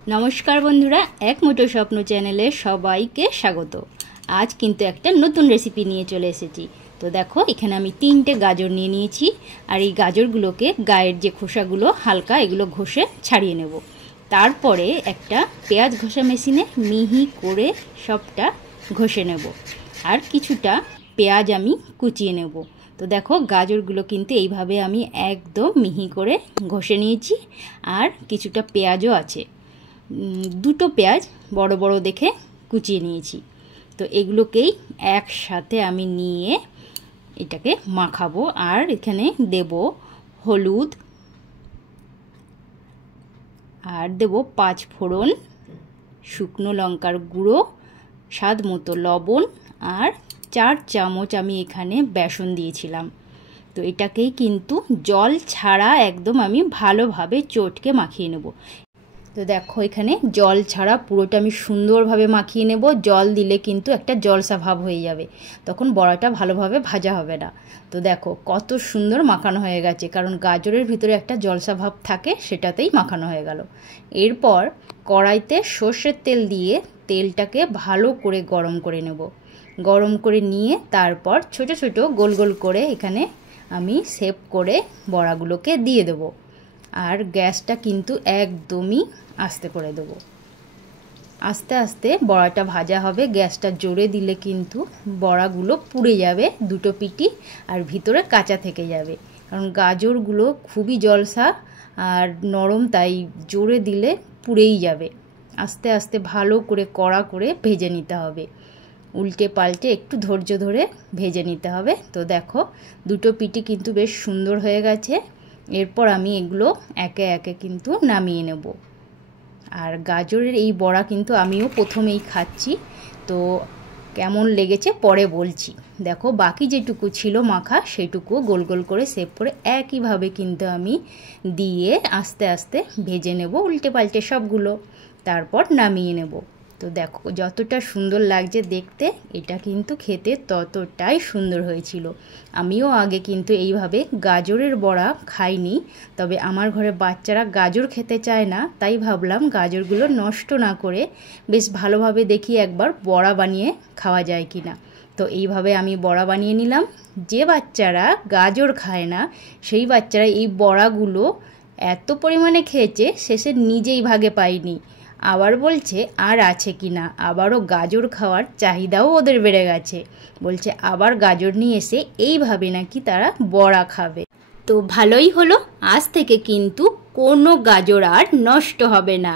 নমস্কার বন্ধুরা, এক মুঠো স্বপ্ন চ্যানেলে সবাইকে স্বাগত। আজ কিন্তু একটা নতুন রেসিপি নিয়ে চলে এসেছি। তো দেখো, এখানে আমি 3টে গাজর নিয়ে নিয়েছি, আর এই গাজরগুলোকে গায়ের যে খোসাগুলো হালকা এগুলো ঘষে ছাড়িয়ে নেব। তারপরে একটা পেঁয়াজ ঘষা মেশিনে মিহি করে সবটা ঘষে নেব, আর কিছুটা পেঁয়াজ আমি কুচিয়ে নেব। তো দেখো, গাজরগুলো কিন্তু এইভাবে আমি একদম মিহি করে ঘষে নিয়েছি, আর কিছুটা পেঁয়াজও আছে। 2টো পেঁয়াজ বড় বড় দেখে কুচিয়ে নিয়েছি। তো এগুলোকেই একসাথে আমি নিয়ে এটাকে মাখাবো। আর এখানে দেব হলুদ, আর দেব 5 ফোড়ন, শুকনো লঙ্কার গুঁড়ো, স্বাদ মতো লবণ, আর 4 চামচ আমি এখানে বেসন দিয়েছিলাম। তো এটাকেই কিন্তু জল ছাড়া একদম আমি ভালোভাবে চটকে মাখিয়ে নেব। তো দেখো, এখানে জল ছাড়া পুরোটা আমি সুন্দরভাবে মাখিয়ে নেব। জল দিলে কিন্তু একটা জলসা ভাব হয়ে যাবে, তখন বড়াটা ভালোভাবে ভাজা হবে না। তো দেখো কত সুন্দর মাখানো হয়ে গেছে, কারণ গাজরের ভিতরে একটা জলসা ভাব থাকে, সেটাতেই মাখানো হয়ে গেল। এরপর কড়াইতে সর্ষের তেল দিয়ে তেলটাকে ভালো করে গরম করে নেব। গরম করে নিয়ে তারপর ছোট ছোট গোল গোল করে এখানে আমি শেপ করে বড়াগুলোকে দিয়ে দেব। আর গ্যাসটা কিন্তু একদমই আস্তে করে দেবো। আস্তে আস্তে বড়াটা ভাজা হবে। গ্যাসটা জোরে দিলে কিন্তু বড়াগুলো পুড়ে যাবে দুটো পিঠি, আর ভিতরে কাঁচা থেকে যাবে, কারণ গাজরগুলো খুবই জলসা আর নরম, তাই জোরে দিলে পুড়েই যাবে। আস্তে আস্তে ভালো করে কড়া করে ভেজে নিতে হবে, উল্টে পাল্টে একটু ধৈর্য ধরে ভেজে নিতে হবে। তো দেখো, দুটো পিঠি কিন্তু বেশ সুন্দর হয়ে গেছে। এরপর আমি এগুলো একে একে কিন্তু নামিয়ে নেব। আর গাজরের এই বড়া কিন্তু আমিও প্রথমেই খাচ্ছি, তো কেমন লেগেছে পরে বলছি। দেখো, বাকি যেটুকু ছিল মাখা সেটুকু গোল গোল করে শেপ করে একইভাবে কিন্তু আমি দিয়ে আস্তে আস্তে ভেজে নেব, উল্টে পাল্টে সবগুলো, তারপর নামিয়ে নেব। তো দেখো যতটা সুন্দর লাগছে দেখতে, এটা কিন্তু খেতে ততটাই সুন্দর হয়েছিল। আমিও আগে কিন্তু এইভাবে গাজরের বড়া খাইনি, তবে আমার ঘরে বাচ্চারা গাজর খেতে চায় না, তাই ভাবলাম গাজরগুলো নষ্ট না করে বেশ ভালোভাবে দেখি একবার বড়া বানিয়ে খাওয়া যায় কি না। তো এইভাবে আমি বড়া বানিয়ে নিলাম। যে বাচ্চারা গাজর খায় না সেই বাচ্চারা এই বড়াগুলো এত পরিমাণে খেয়েছে, শেষে নিজেই ভাগে পায়নি। আবার বলছে আর আছে কি না, আবারও গাজর খাওয়ার চাহিদাও ওদের বেড়ে গেছে। বলছে আবার গাজর নিয়ে এসে এইভাবে নাকি তারা বড়া খাবে। তো ভালোই হলো, আজ থেকে কিন্তু কোনো গাজর আর নষ্ট হবে না।